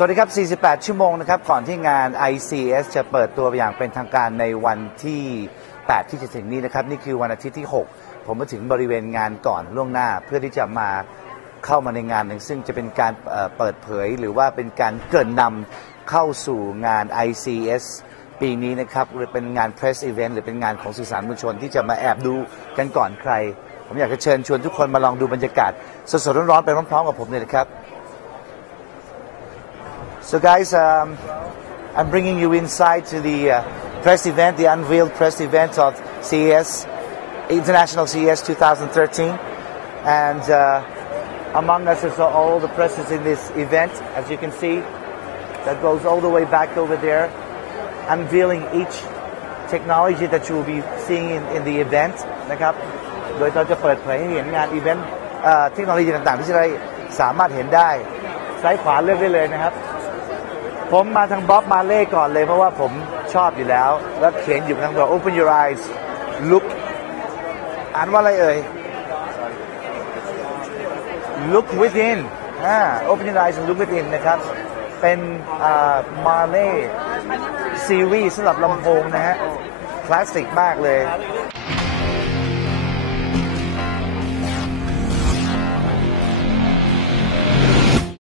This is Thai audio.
สวัสดีครับ 48 ชั่วโมงนะครับ ก่อนที่งาน ICS จะเปิดตัวอย่างเป็นทางการในวันที่ 8 ที่จะถึงนี้นะครับ นี่คือวันอาทิตย์ที่ 6 ผมมาถึงบริเวณงานก่อนล่วงหน้า เพื่อที่จะมาเข้ามาในงานหนึ่งซึ่งจะเป็นการเปิดเผยหรือว่าเป็นการเกินนำเข้าสู่งาน ICS ปีนี้นะครับหรือเป็นงาน press event หรือเป็นงานของสื่อสารมวลชน ที่จะมาแอบดูกันก่อนใคร ผมอยากจะเชิญชวนทุกคนมาลองดูบรรยากาศสดๆร้อนๆไปพร้อมๆกับผมเลยนะครับ So, guys, um, I'm bringing you inside to the uh, press event, the unveiled press event of CES, International CES 2013. And uh, among us is all the presses in this event, as you can see, that goes all the way back over there, unveiling each technology that you will be seeing in, in the event นะครับ โดยเราจะเปิดเผยให้เห็นงานอีเวนต์เอ่อเทคโนโลยีต่างๆ ที่จะได้สามารถเห็นได้ซ้ายขวาเลือกได้เลยนะครับ ผมมาทางบ๊อบมาเล่ก่อนเลย เพราะว่าผมชอบอยู่แล้ว แล้วเขียนอยู่ทางตัว open your eyes look อ่านว่าอะไรเอ่ย look within อ่า open your eyes look within นะครับ เป็นมาเล่ซีรีส์สำหรับลำโพงนะฮะ คลาสสิกมากเลย